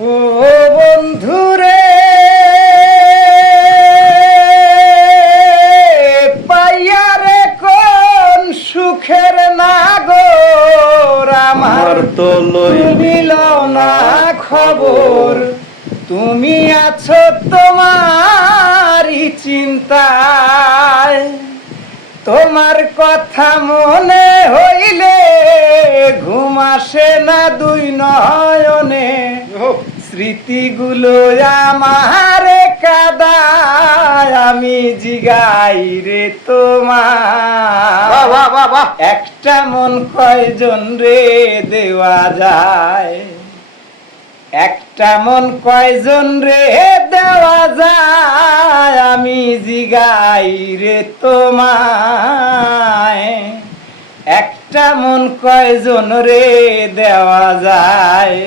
ও বন্ধুরে পাইয়ারে কোন সুখের নাগর আমার তো লইল না খবর। তুমি আছো তোমারই চিন্তায়, তোমার কথা মনে হইলে ঘুম আসে না দুই নয়নে। স্মৃতিগুলো আমার কাদায়, আমি জিগাই রে তোমার একটা মন কয়জন রে দেওয়া যায়, একটা মন কয়জন রে দেওয়া যায়। আমি জিগাই রে তোমায় একটা মন কয়জন রে দেওয়া যায়।